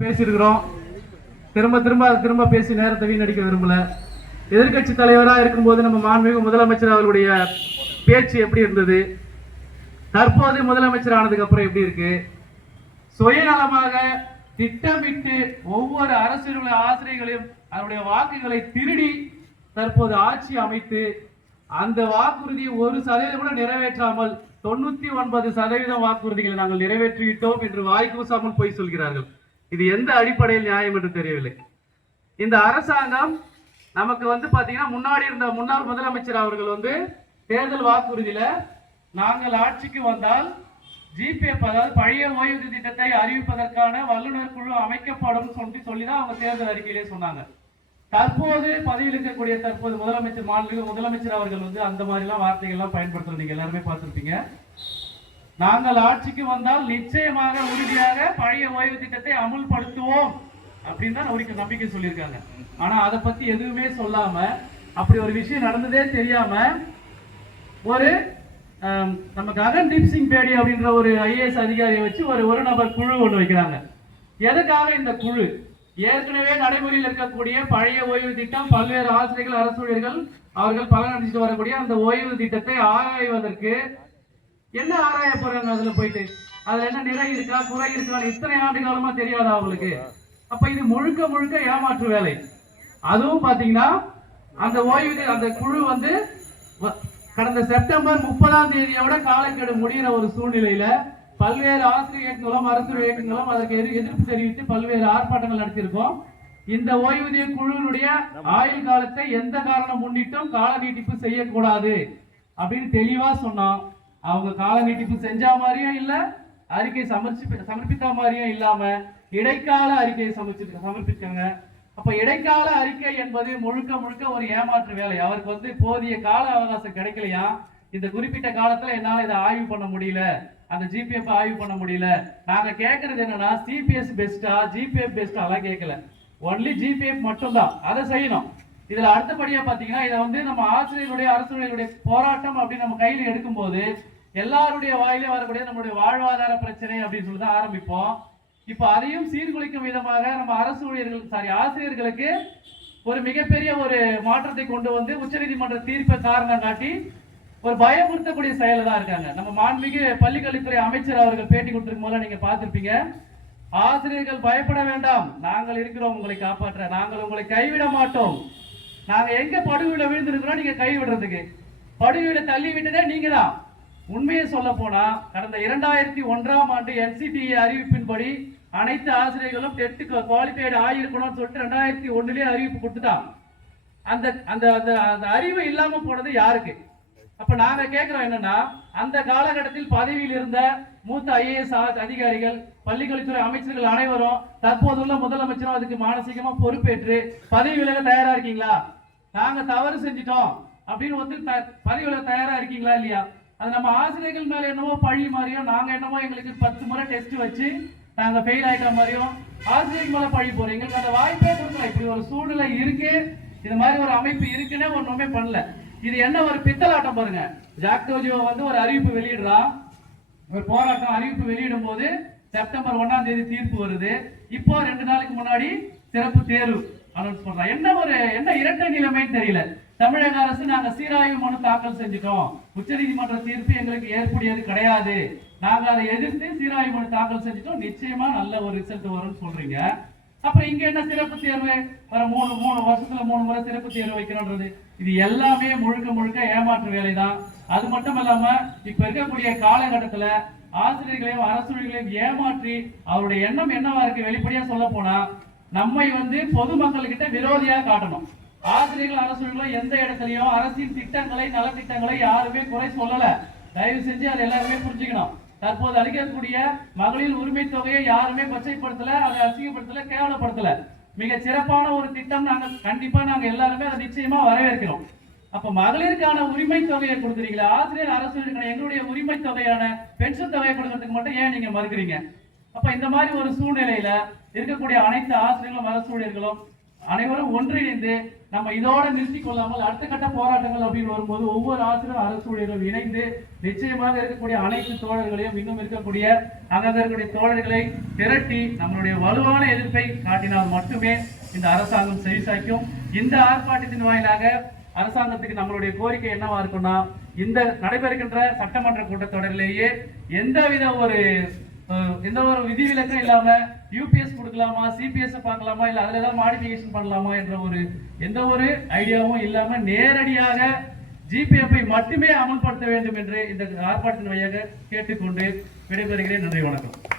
பேசியிருக்கிறோம். திரும்ப பேசி நேரத்தை வீணடிக்க விரும்பல. எதிர்கட்சி தலைவராக இருக்கும்போது நம்ம மாண்புமிகு முதலமைச்சர் அவர்களுடைய பேச்சு எப்படி இருந்தது, தற்போது முதலமைச்சர் ஆனதுக்கு அப்புறம் எப்படி இருக்கு, சுயநலமாக திட்டமிட்டு ஒவ்வொரு அரசியல் ஆசிரியர்களையும் அவருடைய வாக்குகளை திருடி தற்போது ஆட்சி அமைத்து அந்த வாக்குறுதியை 1% கூட நிறைவேற்றாமல் 99% வாக்குறுதிகளை நாங்கள் நிறைவேற்றிவிட்டோம் என்று வாய்க்கூசாமல் போய் சொல்கிறார்கள். இது எந்த அடிப்படையில் நியாயம் என்று தெரியவில்லை. இந்த அரசாங்கம் நமக்கு பாத்தீங்கன்னா முன்னாடி இருந்த முன்னாள் முதலமைச்சர் அவர்கள் தேர்தல் வாக்குறுதியில நாங்கள் ஆட்சிக்கு வந்தால் ஜிபிஎஃப் அதாவது பழைய ஓய்வூதிய திட்டத்தை அறிவிப்பதற்கான வல்லுநர் குழு அமைக்கப்படும் சொல்லிதான் அவங்க தேர்தல் அறிக்கையிலே சொன்னாங்க. தற்போது பதவியில் இருக்கக்கூடிய தற்போது முதலமைச்சர் மாண்புமிகு முதலமைச்சர் அவர்கள் அந்த மாதிரி எல்லாம் வார்த்தைகள் எல்லாம் பயன்படுத்துறது நீங்க எல்லாருமே பார்த்திருப்பீங்க. நாங்கள் ஆட்சிக்கு வந்தால் நிச்சயமாக உறுதியாக பழைய ஓய்வு திட்டத்தை அமுல்படுத்துவோம் அப்படின்னு தான் அவருக்கு நம்பிக்கை சொல்லியிருக்காங்க. ஆனா அதை பத்தி எதுவுமே சொல்லாம அப்படி ஒரு விஷயம் நடந்ததே தெரியாம ஒரு நம்ம ககன்தீப் சிங் பேடி அப்படின்ற ஒரு ஐஏஎஸ் அதிகாரியை வச்சு ஒரு நபர் குழு ஒன்று வைக்கிறாங்க. எதுக்காக இந்த குழு? ஏற்கனவே நடைமுறையில் இருக்கக்கூடிய பழைய ஓய்வு திட்டம், பல்வேறு ஆசிரியர்கள் அரசு ஊழியர்கள் அவர்கள் பலனடிச்சுட்டு வரக்கூடிய அந்த ஓய்வு திட்டத்தை ஆராய்வதற்கு என்ன ஆராய போறாங்க? அதுல போயிட்டு அதுல என்ன நிறை இருக்கா குறை இருக்கா இத்தனை ஆண்டு காலமா தெரியாதா அவங்களுக்கு? அப்ப இது முழுக்க ஏமாற்று வேலை. அதுவும் பாத்தீங்கன்னா அந்த ஓய்வு அந்த குழு கடந்த செப்டம்பர் 30ஆம் தேதியோட காலக்கெடு முடிகிற ஒரு சூழ்நிலையில பல்வேறு ஆசிரியர் இயக்கங்களும் அரசு இயக்கங்களும் அதற்கு எதிர்ப்பு தெரிவித்து பல்வேறு ஆர்ப்பாட்டங்கள் நடத்தியிருக்கோம். இந்த ஓய்வூதிய குழுவினுடைய ஆயுள் காலத்தை எந்த காரணம் முன்னிட்டும் கால நீட்டிப்பு செய்யக்கூடாது அப்படின்னு தெளிவா சொன்னோம். அவங்க கால நீட்டிப்பு செஞ்ச மாதிரியும் இல்ல, அறிக்கை சமர்ப்பித்த மாதிரியும் இல்லாம இடைக்கால அறிக்கையை சமர்ப்பிச்சாங்க. அப்ப இடைக்கால அறிக்கை என்பது முழுக்க ஒரு ஏமாற்று வேலை. அவருக்கு போதிய கால அவகாசம் கிடைக்கலையா, இந்த குறிப்பிட்ட காலத்துல என்னால இதை ஆய்வு பண்ண முடியல, அந்த ஜிபிஎஃப் ஆய்வு பண்ண முடியல. நாங்க கேட்கறது என்னன்னா சிபிஎஸ் பெஸ்டா ஜிபிஎஃப் பெஸ்டா எல்லாம் கேட்கல, ஒன்லி ஜிபிஎஃப் மட்டும் தான். அதை செய்யணும். இதுல அடுத்தபடியா பாத்தீங்கன்னா இதை நம்ம ஆசிரியர்களுடைய அரசுடைய போராட்டம் அப்படின்னு நம்ம கையில் எடுக்கும் போது எல்லாருடைய வாயிலே வரக்கூடிய நம்மளுடைய வாழ்வாதார பிரச்சனை அப்படின்னு சொல்லி தான் ஆரம்பிப்போம். இப்ப அதையும் சீர்குலைக்கும் விதமாக நம்ம அரசு ஊழியர்கள் ஆசிரியர்களுக்கு ஒரு மிகப்பெரிய ஒரு மாற்றத்தை கொண்டு உச்சநீதிமன்ற தீர்ப்பை காரணம் காட்டி ஒரு பயமுறுத்தக்கூடிய செயல தான் இருக்காங்க. நம்ம மாண்புமிகு பள்ளிக்கல்வித்துறை அமைச்சர் அவர்கள் பேட்டி கொடுத்திருக்கும் போது நீங்க பார்த்திருப்பீங்க. ஆசிரியர்கள் பயப்பட வேண்டாம், நாங்கள் இருக்கிறோம் உங்களை காப்பாற்ற, நாங்கள் உங்களை கைவிட மாட்டோம். நாங்க எங்க படுகொலை விழுந்திருக்கிறோம் நீங்க கைவிடுறதுக்கு, படுகொலை தள்ளி விட்டதே நீங்க தான். உண்மையை சொல்ல போனா கடந்த 2001ஆம் ஆண்டு NCTA அறிவிப்பின்படி அனைத்து ஆசிரியர்களும் டெட் குவாலிஃபைடு ஆகியிருக்கணும்னு சொல்லிட்டு 2001 அறிவிப்பு கொடுத்துட்டான். அந்த அந்த அறிவு இல்லாம போனது யாருக்கு? அப்ப நாங்க கேட்கிறோம் என்னன்னா, அந்த காலகட்டத்தில் பதவியில் இருந்த மூத்த IAS அதிகாரிகள், பள்ளிக்கல்வித்துறை அமைச்சர்கள் அனைவரும் தற்போதுள்ள முதலமைச்சரும் அதுக்கு மானசீகமா பொறுப்பேற்று பதவி விலக தயாரா இருக்கீங்களா? நாங்க தவறு செஞ்சிட்டோம் அப்படின்னு பதவி விலக தயாரா இருக்கீங்களா இல்லையா? அது நம்ம ஆசிரியர்கள் மேல என்னவோ பழி மாதிரியும், நாங்க என்னமோ எங்களுக்கு 10 முறை டெஸ்ட் வச்சு நாங்க ஃபெயில் ஆயிட்ட மாதிரியும் ஆசிரியர்கள் மேல பழி போறோம். எங்களுக்கு அந்த வாய்ப்பே கொடுக்கல. இப்படி ஒரு சூழ்நிலை இருக்கு, இந்த மாதிரி ஒரு அமைப்பு இருக்குன்னு ஒண்ணுமே பண்ணல. இது என்ன ஒரு பித்தலாட்டம் பாருங்க. ஜாக்டோஜியோ ஒரு அறிவிப்பு வெளியிடுறான், ஒரு போராட்டம் அறிவிப்பு வெளியிடும் போது செப்டம்பர் 1ஆம் தேதி தீர்ப்பு வருது. இப்போ 2 நாளுக்கு முன்னாடி சிறப்பு தேர்வு அனௌன்ஸ் பண்றான். என்ன இரட்டை நிலைமைன்னு தெரியல. தமிழக அரசு நாங்க சீராய்வு மனு தாக்கல் செஞ்சிட்டோம், உச்சநீதிமன்ற தீர்ப்பு எங்களுக்கு ஏற்புடையது கிடையாது, நாங்க அதை எதிர்த்து சீராய்வு மனு தாக்கல் செஞ்சிட்டோம், நிச்சயமா நல்ல ஒரு ரிசல்ட் வரும்னு சொல்றீங்க. அப்புறம் இங்க என்ன சிறப்பு தேர்வு? வர 3 வருஷத்துல 3 முறை சிறப்பு தேர்வு வைக்கணும்ன்றது இது எல்லாமே முழுக்க ஏமாற்று வேலைதான். அது மட்டும் இல்லாம இப்ப இருக்கக்கூடிய காலகட்டத்துல ஆசிரியர்களையும் அரசுகளையும் ஏமாற்றி அவருடைய எண்ணம் என்னவா இருக்கு? வெளிப்படையா சொல்ல போனா நம்மை பொதுமக்கள் கிட்ட விரோதியா காட்டணும். ஆசிரியர்கள் அரசுகளும் எந்த இடத்துலயும் அரசின் திட்டங்களை நலத்திட்டங்களை யாருமே குறை சொல்லல. தயவு செஞ்சு அதை எல்லாருமே புரிஞ்சுக்கணும். தற்போது அளிக்கக்கூடிய மகளிர் உரிமை தொகையை யாருமே கொச்சைப்படுத்தல, அதை அசிங்கப்படுத்தல, கேவலப்படுத்தல. மிக சிறப்பான ஒரு திட்டம். கண்டிப்பா நாங்க எல்லாருமே அதை நிச்சயமா வரவேற்கிறோம். அப்ப மகளிருக்கான உரிமை தொகையை கொடுக்குறீங்களா? ஆசிரியர் அரசு எங்களுடைய உரிமை தொகையான பென்ஷன் தொகையை கொடுக்கறதுக்கு மட்டும் ஏன் நீங்க மறுக்கிறீங்க? அப்ப இந்த மாதிரி ஒரு சூழ்நிலையில இருக்கக்கூடிய அனைத்து ஆசிரியர்களும் அரசு ஊழியர்களும் அனைவரும் ஒன்றிணைந்து நம்ம இதோட நிறுத்திக் கொள்ளாமல் அடுத்த கட்ட போராட்டங்கள் அப்படின்னு வரும்போது ஒவ்வொரு ஆசிரியர் அரசு ஊழியர்களும் இணைந்து நிச்சயமாக இருக்கக்கூடிய அனைத்து தோழர்களையும் இன்னும் இருக்கக்கூடிய அங்க இருக்கக்கூடிய தோழர்களை திரட்டி நம்மளுடைய வலுவான எதிர்ப்பை காட்டினால் மட்டுமே இந்த அரசாங்கம் செவிசாய்க்கும். இந்த ஆர்ப்பாட்டத்தின் வாயிலாக அரசாங்கத்துக்கு நம்மளுடைய கோரிக்கை என்னவா இருக்கும்னா, இந்த நடைபெறுகின்ற சட்டமன்ற கூட்டத்தொடரிலேயே எந்த ஒரு விதிவிலக்கும் இல்லாம யூபிஎஸ் கொடுக்கலாமா, சிபிஎஸ் பார்க்கலாமா, இல்ல அதுல ஏதாவது மாடிஃபிகேஷன் பண்ணலாமா என்ற எந்த ஒரு ஐடியாவும் இல்லாம நேரடியாக ஜிபிஎஃப் மட்டுமே அமல்படுத்த வேண்டும் என்று இந்த ஆர்ப்பாட்டத்தின் வழியாக கேட்டுக்கொண்டு விடைபெறுகிறேன். நன்றி, வணக்கம்.